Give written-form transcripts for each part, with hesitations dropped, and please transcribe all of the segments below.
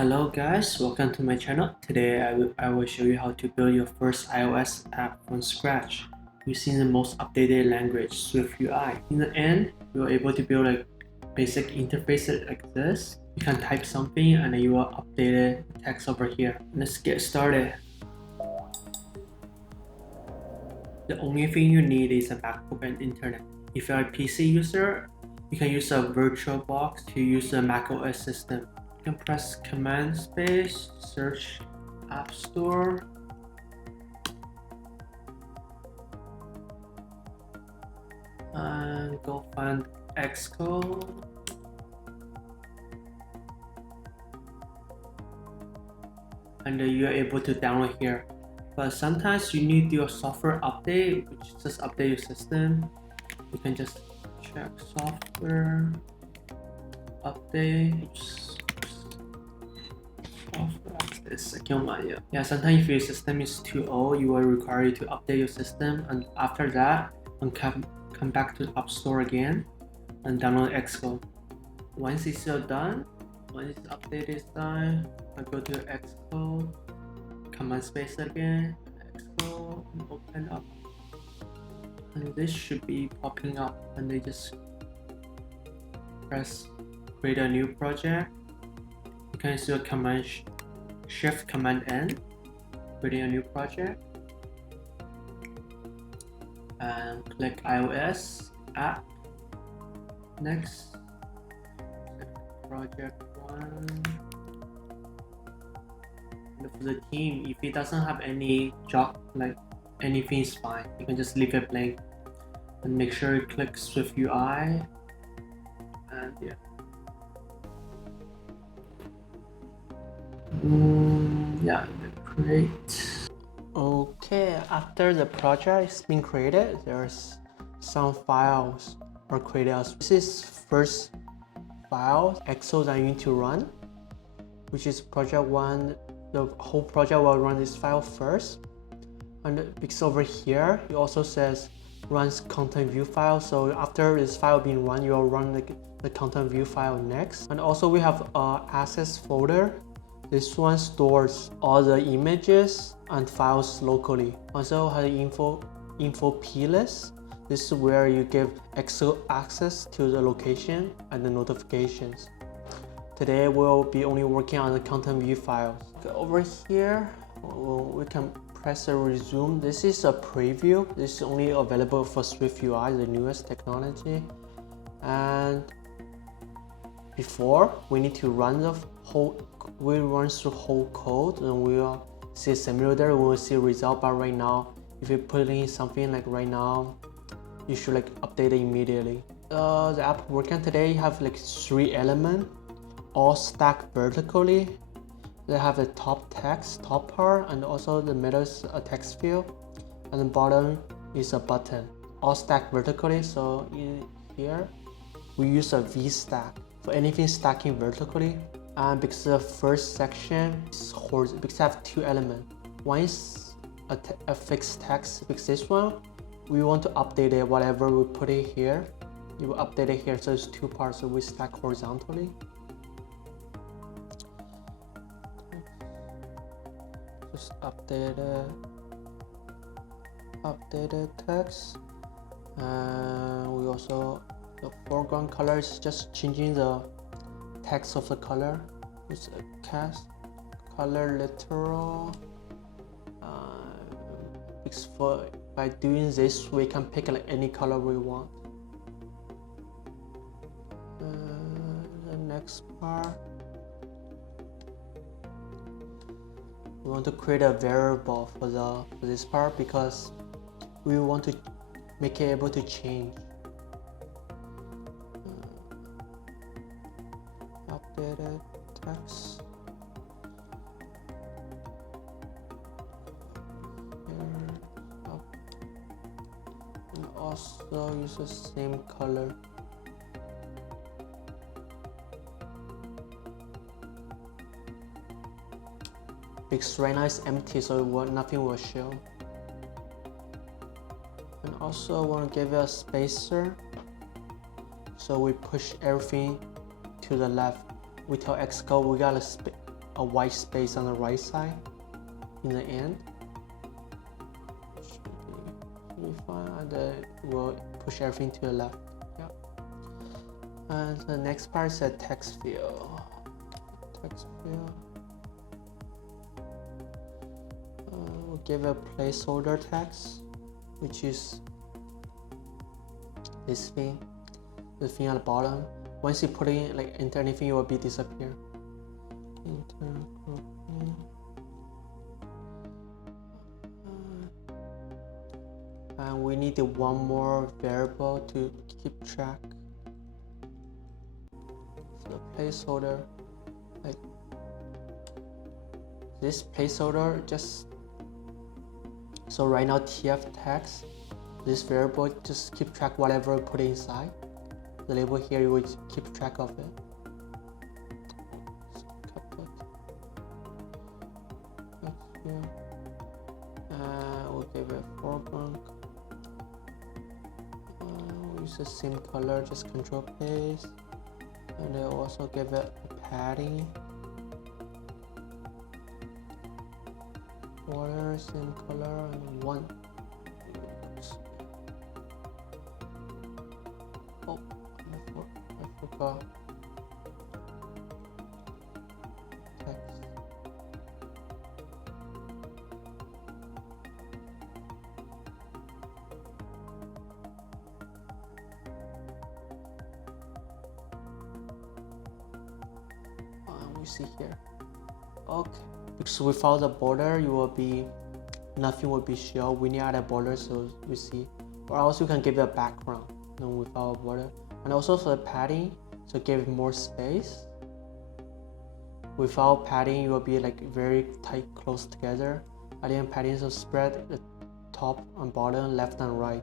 Hello guys, welcome to my channel. Today I will show you how to build your first iOS app from scratch using the most updated language, SwiftUI. In the end, you're able to build a basic interface like this. You can type something and then you will update the text over here. Let's get started. The only thing you need is a MacBook and internet. If you're a PC user, you can use a VirtualBox to use the macOS system. You can press Command Space, search App Store, and go find Xcode. And you're able to download here. But sometimes you need your software update, which is just update your system. You can just check software update. Yeah, sometimes if your system is too old, you will require you to update your system, and after that, come back to the App Store again and download Xcode. Once it's all done, once it's updated is done, I go to Xcode, command space again, Xcode, and open up. And this should be popping up, and they just press create a new project. You can do a Shift Command N, creating a new project, and click iOS app. Next, project 1. And for the theme, if it doesn't have any job, like anything is fine, you can just leave it blank. And make sure you click SwiftUI, and yeah. Yeah, create. Okay, after the project has been created, there's some files are created. This is first file Xcode that you need to run, which is project 1. The whole project will run this file first, and because over here it also says runs content view file. So after this file being run, you'll run the content view file next. And also we have assets folder. This one stores all the images and files locally. Also has the info plist. This is where you give Xcode access to the location and the notifications. Today we'll be only working on the content view files. Okay, over here, we can press a resume. This is a preview. This is only available for SwiftUI, the newest technology. And before, we need to run the whole. We run through whole code, and we'll see a simulator. We will see a result. But right now, if you put in something like right now, you should update it immediately. The app working today have 3 elements, all stacked vertically. They have the top text, top part, and also the middle is a text field, and the bottom is a button, all stacked vertically. So in here, we use a V stack for anything stacking vertically. And because the first section is horizontal, because I have 2 elements. One is a fixed text, because this one, we want to update it, whatever we put it here, you will update it here. So it's 2 parts, so we stack horizontally. Just update text. And we also, the foreground color is just changing the text of the color. It's a cast color literal. By doing this, we can pick any color we want. The next part, we want to create a variable for this part, because we want to make it able to change. Updated text. And also use the same color. Because right now it's empty, so nothing will show. And also want to give it a spacer, so we push everything to the left. We tell Xcode we got a white space on the right side in the end. Should be fine, and then we'll push everything to the left. Yeah. And the next part is a text field. Text field. We'll give a placeholder text, which is this thing, the thing at the bottom. Once you put in like enter anything, it will be disappear. Enter group name. And we need one more variable to keep track. So placeholder, like this placeholder, just so right now tf text, this variable just keep track whatever we put inside. The label here, you will keep track of it. We'll give it foreground. We'll use the same color, just control paste, and then also give it a padding. Border, same color, and one. Oh, I forgot. Text. We see here. Okay, because without the border, you will be nothing will be shown. We need a border, so we see. Or else you can give it a background, without a border. And also for the padding, so give more space. Without padding, you will be like very tight, close together. Adding padding, so spread the top and bottom, left and right.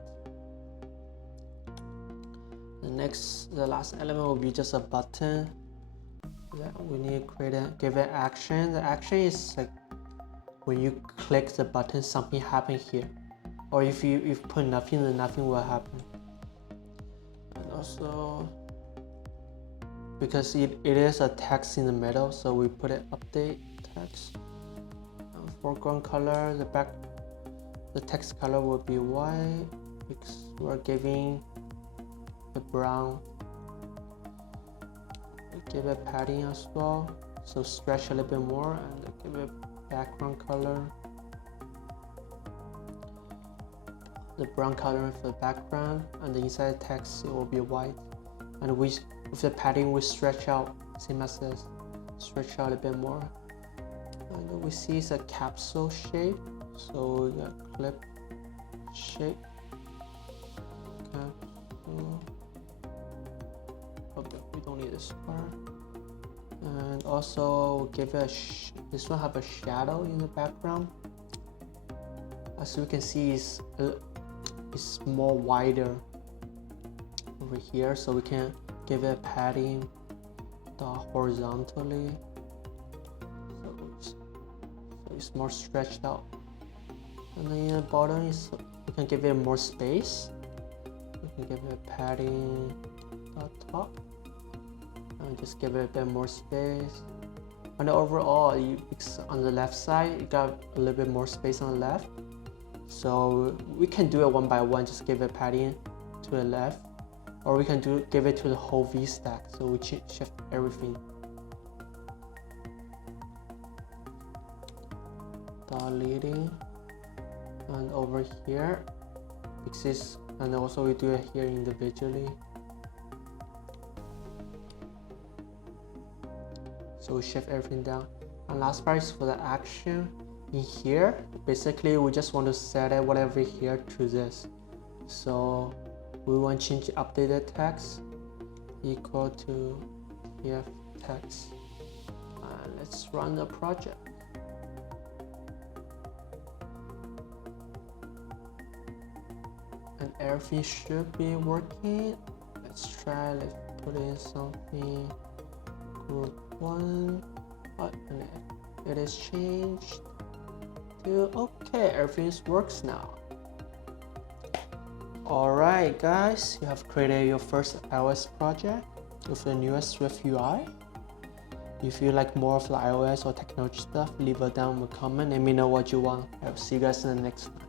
The last element will be just a button. Yeah, we need to give it action. The action is like when you click the button, something happen here. Or if you put nothing, then nothing will happen. And also, because it is a text in the middle, so we put it update text. And foreground color, the text color will be white because we're giving the brown. Give it padding as well, so stretch a little bit more, and give it background color. The brown color for the background, and the inside text it will be white. And with the padding we stretch out, same as this, stretch out a bit more. And we see it's a capsule shape, so we got clip shape, capsule. Okay, we don't need this part. And also give it this one have a shadow in the background. As you can see, it's more wider over here, so we can give it padding horizontally, so it's more stretched out. And then in the bottom we can give it more space. We can give it padding top, and just give it a bit more space. And overall, on the left side, you got a little bit more space on the left. So we can do it one by one, just give it padding to the left, or we can give it to the whole V stack. So we shift everything. Deleting, and over here, and also we do it here individually. So we shift everything down. And last part is for the action. In here, basically we just want to set it whatever here to this. So we want to change updated text equal to tf text. And let's run the project. And everything should be working. Let's put in something. Group 1, and it is changed to okay. Everything works now. Alright guys, you have created your first iOS project with the newest SwiftUI. If you like more of the iOS or technology stuff, leave it down in the comment. Let me know what you want. I'll see you guys in the next one.